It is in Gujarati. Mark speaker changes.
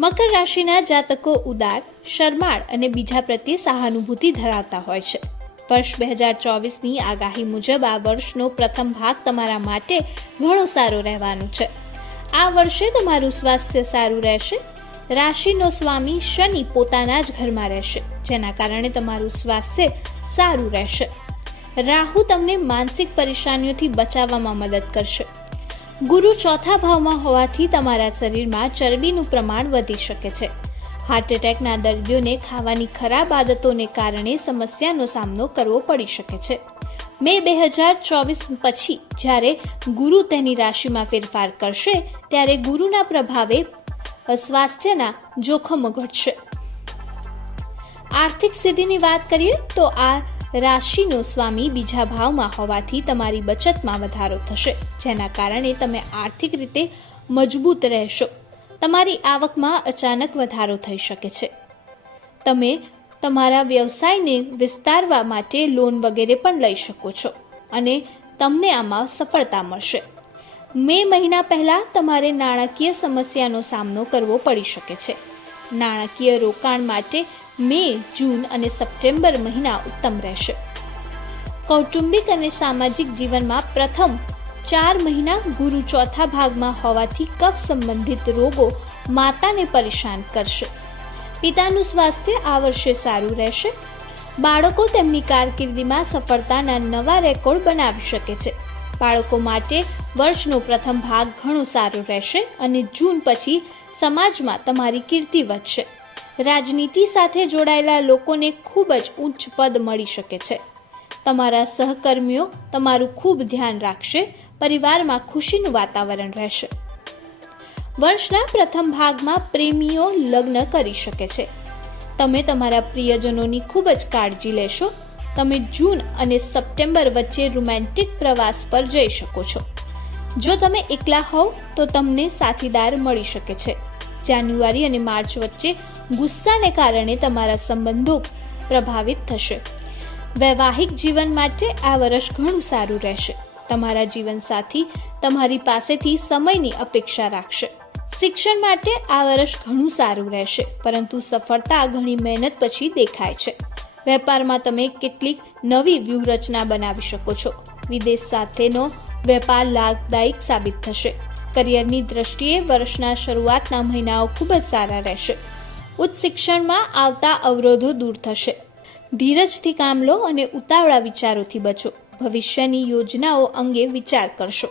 Speaker 1: મકર રાશિના જાતકો ઉદાર, શરમાળ અને બીજા પ્રત્યે સહાનુભૂતિ ધરાવતા હોય છે. વર્ષ બે હજાર ચોવીસની આગાહી મુજબ આ વર્ષનો પ્રથમ ભાગ તમારા માટે ઘણો સારો રહેવાનો છે. આ વર્ષે તમારું સ્વાસ્થ્ય સારું રહેશે. રાશિનો સ્વામી શનિ પોતાના જ ઘરમાં રહેશે, જેના કારણે તમારું સ્વાસ્થ્ય સારું રહેશે. રાહુ તમને માનસિક પરેશાનીઓથી બચાવવામાં મદદ કરશે. ગુરુ ચોથા ભાવમાં હોવાથી તમારા શરીરમાં ચરબીનું પ્રમાણ વધી શકે છે. હાર્ટ એટેકના દર્દીઓને ખાવાની ખરાબ આદતોને કારણે સમસ્યાનો સામનો કરવો પડી શકે છે. મે બે હજાર ચોવીસ પછી જ્યારે ગુરુ તેની રાશિમાં ફેરફાર કરશે, ત્યારે ગુરુના પ્રભાવે સ્વાસ્થ્યના જોખમો ઘટશે. આર્થિક સ્થિતિની વાત કરીએ તો આ રાશિનો સ્વામી બીજા ભાવમાં હોવાથી તમારી બચતમાં વધારો થશે, જેના કારણે તમે આર્થિક રીતે મજબૂત રહેશો. તમારી આવકમાં અચાનક વધારો થઈ શકે છે. તમે તમારા વ્યવસાયને વિસ્તારવા માટે લોન વગેરે પણ લઈ શકો છો અને તમને આમાં સફળતા મળશે. મે મહિના પહેલાં તમારે નાણાકીય સમસ્યાનો સામનો કરવો પડી શકે છે. નાણાકીય રોકાણ માટે મે, જૂન અને સપ્ટેમ્બર મહિના ઉત્તમ રહેશે. કૌટુંબિક અને સામાજિક જીવનમાં પ્રથમ ચાર મહિના ગુરુ ચોથા ભાગમાં હોવાથી કફ સંબંધિત રોગો માતાને પરેશાન કરશે. પિતાનું સ્વાસ્થ્ય આ વર્ષે સારું રહેશે. બાળકો તેમની કારકિર્દીમાં સફળતાના નવા રેકોર્ડ બનાવી શકે છે. બાળકો માટે વર્ષનો પ્રથમ ભાગ ઘણો સારો રહેશે અને જૂન પછી સમાજમાં તમારી કીર્તિ વધશે. રાજનીતિ સાથે જોડાયેલા લોકોને ખૂબ જ ઉચ્ચ પદ મળી શકે છે. તમારા સહકર્મીઓ તમારું ખૂબ ધ્યાન રાખશે, પરિવારમાં ખુશીનું વાતાવરણ રહેશે. વર્ષના પ્રથમ ભાગમાં પ્રેમીઓ લગ્ન કરી શકે છે. તમે તમારા પ્રિયજનોની ખૂબ જ કાળજી લેશો. તમે જૂન અને સપ્ટેમ્બર વચ્ચે રોમેન્ટિક પ્રવાસ પર જઈ શકો છો. જો તમે એકલા હોવ, તો તમને સાથીદાર મળી શકે છે. જાન્યુઆરી અને માર્ચ વચ્ચે ગુસ્સાને કારણે તમારા સંબંધો પ્રભાવિત થશે. વૈવાહિક જીવન માટે આ વર્ષ ઘણું સારું રહેશે. તમારા જીવનસાથી તમારી પાસેથી સમયની અપેક્ષા રાખશે. શિક્ષણ માટે આ વર્ષ ઘણું સારું રહેશે, પરંતુ સફળતા ઘણી મહેનત પછી દેખાય છે. વેપારમાં તમે કેટલીક નવી વ્યૂહરચના બનાવી શકો છો. વિદેશ સાથેનો વેપાર લાભદાયક સાબિત થશે. કરિયરની દ્રષ્ટિએ વર્ષના શરૂઆતના મહિનાઓ ખૂબ જ સારા રહેશે. ઉચ્ચ શિક્ષણમાં આવતા અવરોધો દૂર થશે. ધીરજથી કામ લો અને ઉતાવળા વિચારોથી બચો. ભવિષ્યની યોજનાઓ અંગે વિચાર કરશો.